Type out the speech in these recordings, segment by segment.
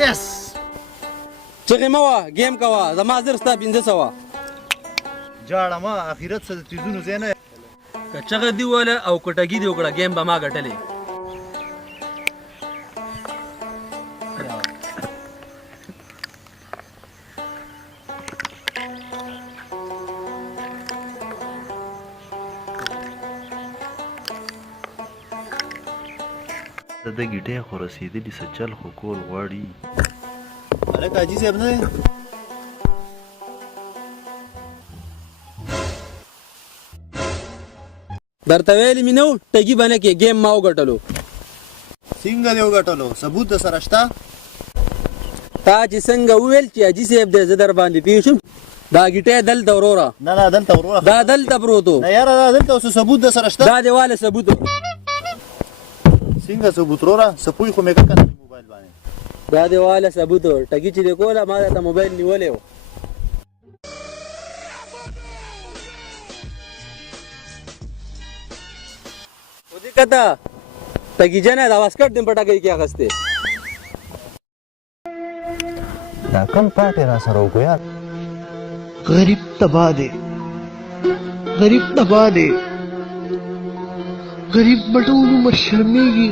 یس چغې مه وه ګیم کوه زما زر ستا 500 جاړه ما اخرت څه د تیزونو ځای نه که چغه دی وله او کټګي دی وکړه ګیم به ما ګټلې د ګیټې خو رسېدلي څه چل خو کول غواړي هلک حاجي صاحب نه دی درته ویلې مې نه و ټګي به نه کې ګیم ما وګټلو څنګه دې وګټلو ثبوت د سره شته تا چې څنګه وویل چې حاجي صاحب دی زه در باندې پوه شوم دا ګیټې دلته وروره نه نه دلته وروره دا دلته پروت و نه یاره دا دلته اوس ثبوت د سره شته دا دیواله ثبوت و څنګه ثبوت وروره څه پوی خو مې که کنه موبایل باندې دا دیواله ثبوت و ټګي چې دی کوله ما درته موبایل نیولی و خو دې کته ټګي جنه دا واسکټ دې په ټګۍ کې اخیستی دا کم پاټې را سره وکړو یار غریب تبا دے غریب تبا دے غریب بټول عمر شرمېږي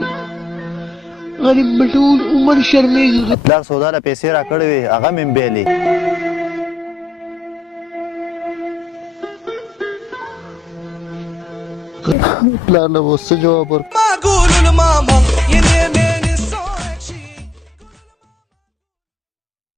غریب بټول عمر شرمېږي پلار سودا له پیسې را کړې وې هغه مې بیلې پلار له اوس څه جواب ورکړم ما اقول لماما ينيني